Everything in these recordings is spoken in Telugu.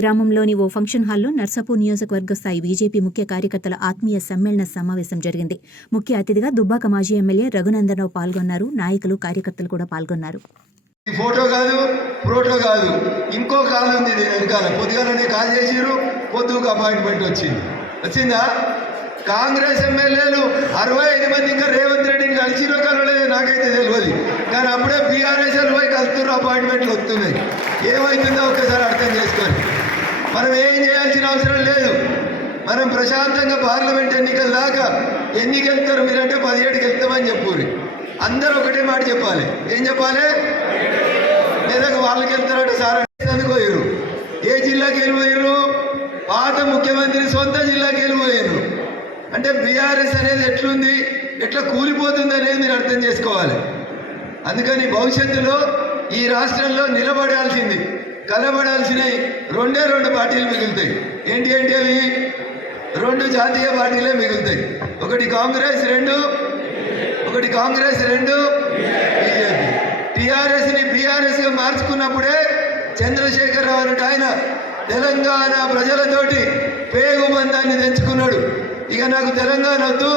గ్రామంలోని ఓ ఫంక్షన్ హాల్లో నర్సాపూర్ నియోజకవర్గ స్థాయి బీజేపీ ముఖ్య కార్యకర్తల ఆత్మీయ సమ్మేళన సమావేశం జరిగింది. ముఖ్య అతిథిగా దుబ్బాక మాజీ ఎమ్మెల్యే రఘునందనరావు పాల్గొన్నారు. నాయకులు, కార్యకర్తలు కూడా పాల్గొన్నారు. ఫోటో కాదు, ప్రోటో కాదు, ఇంకో కాల్ ఉంది వెనకాల. పొద్దుగానే కాల్ చేసిరు, పొద్దుకు అపాయింట్మెంట్ వచ్చిందా? కాంగ్రెస్ ఎమ్మెల్యేలు 65 మంది ఇంకా రేవంత్ రెడ్డిని కలిసిరో కలవలేదు నాకైతే తెలియదు. కానీ అప్పుడే బీఆర్ఎస్ఎల్ పోయి కలుస్తున్నారు, అపాయింట్మెంట్లు వస్తున్నాయి. ఏమవుతుందో ఒక్కసారి అర్థం చేసుకోండి. మనం ఏం చేయాల్సిన అవసరం లేదు. మనం ప్రశాంతంగా పార్లమెంట్ ఎన్నికల దాకా ఎన్నికి వెళ్తారు మీరంటే 17కి వెళ్తామని చెప్పుర్రి. అందరూ ఒకటే మాట చెప్పాలి. ఏం చెప్పాలి? లేదా వాళ్ళకి వెళ్తారంటే సార్ అందుకోయారు. ఏ జిల్లాకి వెళ్ళిపోయారు? పాత ముఖ్యమంత్రి సొంత జిల్లాకి వెళ్ళిపోయారు. అంటే బీఆర్ఎస్ అనేది ఎట్లుంది, ఎట్లా కూలిపోతుంది అనేది మీరు అర్థం చేసుకోవాలి. అందుకని భవిష్యత్తులో ఈ రాష్ట్రంలో నిలబడాల్సింది, కలబడాల్సినవి రెండు పార్టీలు మిగులుతాయి. ఏంటి అవి? 2 జాతీయ పార్టీలే మిగులుతాయి. ఒకటి కాంగ్రెస్, 2 బీజేపీ. టీఆర్ఎస్ని బీఆర్ఎస్గా మార్చుకున్నప్పుడే చంద్రశేఖరరావు అంటే ఆయన తెలంగాణ ప్రజలతోటి పేగు బంధాన్ని తెంచుకున్నాడు. ఇక నాకు తెలంగాణ వద్దు,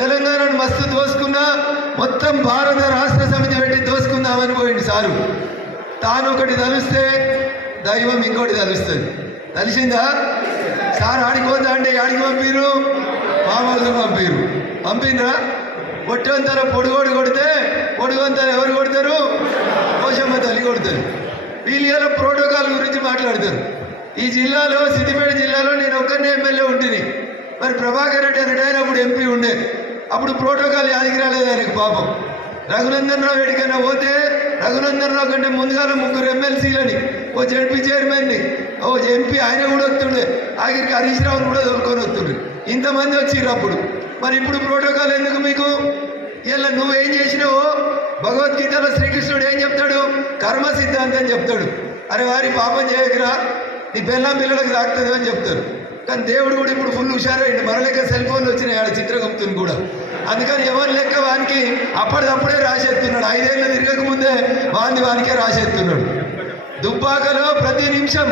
తెలంగాణను మస్తు దోసుకున్నా, మొత్తం భారత రాష్ట్ర సమితి పెట్టి దోసుకుందామని పోయింది సారు. తాను ఒకటి తలుస్తే దైవం ఇంకోటి తలుస్తుంది. తెలిసిందా? సార్ ఆడిపోతా అంటే ఆడికి పంపిరు, మామూలు పంపినరా? పొట్టంతర పొడుగోడు కొడితే పొడుగంతర ఎవరు కొడతారు? పోషమ్మ తల్లి కొడతారు. వీళ్ళ ప్రోటోకాల్ గురించి మాట్లాడతారు. ఈ జిల్లాలో, సిద్దిపేట జిల్లాలో నేను ఒక్కరినే ఎమ్మెల్యే ఉంటుంది. మరి ప్రభాకర్ రెడ్డి రిటైర్ అప్పుడు ఎంపీ ఉండే. అప్పుడు ప్రోటోకాల్ యాదికి రాలేదు ఆయనకు పాపం. రఘునందన్ రావు ఎడికైనా పోతే రఘునందన్ రావు కంటే ముందుగా 3 ఎమ్మెల్సీలని, ఓ జడ్పీ చైర్మన్ని, ఓ ఎంపీ ఆయన కూడా వస్తుండే. ఆఖరికి హరీష్ రావుని కూడా తోలుకొని వస్తుండే. ఇంతమంది వచ్చిర్రు అప్పుడు. మరి ఇప్పుడు ప్రోటోకాల్ ఎందుకు మీకు? ఇలా నువ్వేం చేసినావో భగవద్గీతలో శ్రీకృష్ణుడు ఏం చెప్తాడు? కర్మ సిద్ధాంతం చెప్తాడు. అరే వారి పాపం చేయకురా, నీ పిల్లలకు తాకుతుంది అని చెప్తారు. కానీ దేవుడు కూడా ఇప్పుడు ఫుల్ హుషారైంది. మన లెక్క సెల్ ఫోన్లు వచ్చినాయి ఆడ చిత్రగుప్తుని కూడా. అందుకని ఎవరి లెక్క వానికి అప్పటిదప్పుడే రాసేస్తున్నాడు. 5 ఏళ్ళు తిరగకముందే వానికే రాసేస్తున్నాడు. దుబ్బాకలో ప్రతి నిమిషం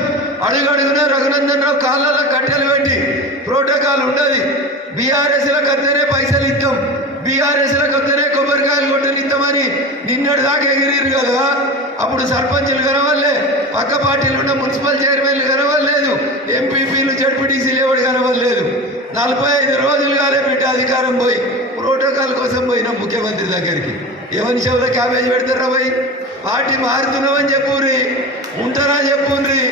అడుగడుగున రఘునందన్ రావు కాళ్ళలో కట్టెలు పెట్టి ప్రోటోకాల్ ఉండదు. బీఆర్ఎస్లకు వస్తేనే పైసలు ఇస్తాం, బీఆర్ఎస్లకు వస్తేనే కొబ్బరికాయలు కొట్టలు ఇస్తామని నిన్నటి దాకా ఎగిరిరు కదా. అప్పుడు సర్పంచులు కనవల్లే, పక్క పార్టీలు ఉన్న మున్సిపల్ చైర్మన్లు కనవలేదు, ఎంపీపీలు, జడ్పీటీసీలు ఎవరు కనవలేదు. 45 రోజులుగానే పెట్టి అధికారం పోయి ప్రోటోకాల్ కోసం పోయినా ముఖ్యమంత్రి దగ్గరికి. ఎవరి చెవులో క్యాబేజ్ పెడతారా పోయి? పార్టీ మారుతున్నామని చెప్పుర్రి, ఉంటారా చెప్పుర్రి.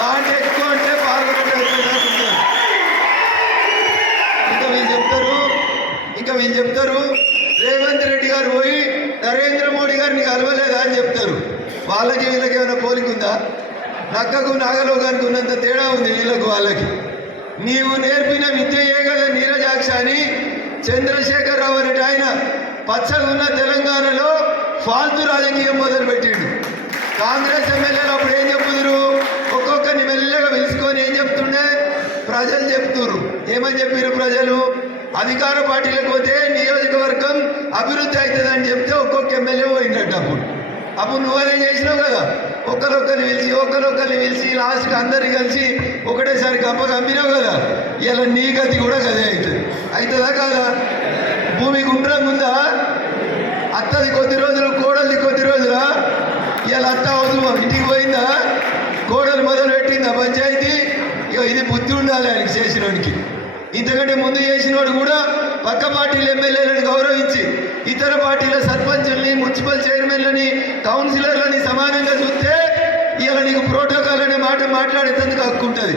పార్టీ ఎక్కువ అంటే పార్లమెంట్ ఇంకా వీళ్ళు చెప్తారు రేవంత్ రెడ్డి గారు పోయి నరేంద్ర మోడీ గారిని కలవలేదా అని చెప్తారు. వాళ్ళకి వీళ్ళకి ఏమైనా పోలిక ఉందా? నక్కకు నాగలోకానికి ఉన్నంత తేడా ఉంది వీళ్ళకు వాళ్ళకి. నీవు నేర్పిన విద్యయే కదా నీరజాక్ష అని చంద్రశేఖరరావు అనేటి ఆయన పచ్చగా ఉన్న తెలంగాణలో ఫాల్తు రాజకీయం మొదలుపెట్టిండు. కాంగ్రెస్ ఎమ్మెల్యేలు అప్పుడు ఏం చెప్పుదురు? ఒక్కొక్కరిని మెల్లగా పిలుచుకొని ఏం చెప్తుండే? ప్రజలు చెప్తున్నారు. ఏమని చెప్పారు ప్రజలు? అధికార పార్టీలకు పోతే నియోజకవర్గం అభివృద్ధి అవుతుందని చెప్తే ఒక్కొక్క ఎమ్మెల్యే పోయినట్టు. అప్పుడు నువ్వనే చేసినావు కదా. ఒకరొకరిని పిలిచి లాస్ట్కి అందరిని కలిసి ఒకటేసారి గంపినావు కదా. ఇలా నీ గతి కూడా గదే అవుతుందా కాదా? భూమి గుండ్రంగా ఉందా? అత్తది కొద్ది రోజులు, కోడలిది కొద్ది రోజులా? ఇలా అత్త అవుతుందా? ఇంటికి పోయిందా? కోడలు మొదలు పెట్టిందా పంచాయతీ? ఇక ఇది బుద్ధి ఉండాలి ఆయనకి చేసినోడికి. ఇంతకంటే ముందు చేసినోడు కూడా పక్క పార్టీల ఎమ్మెల్యేలను గౌరవించి ఇతర పార్టీల సర్పంచుల్ని, మున్సిపల్ చైర్మన్లని, కౌన్సిలర్లని సమానంగా చూస్తే ఇలా నీకు ప్రోటోకాల్ అనే మాట మాట్లాడేందుకు హక్కు ఉంటుంది.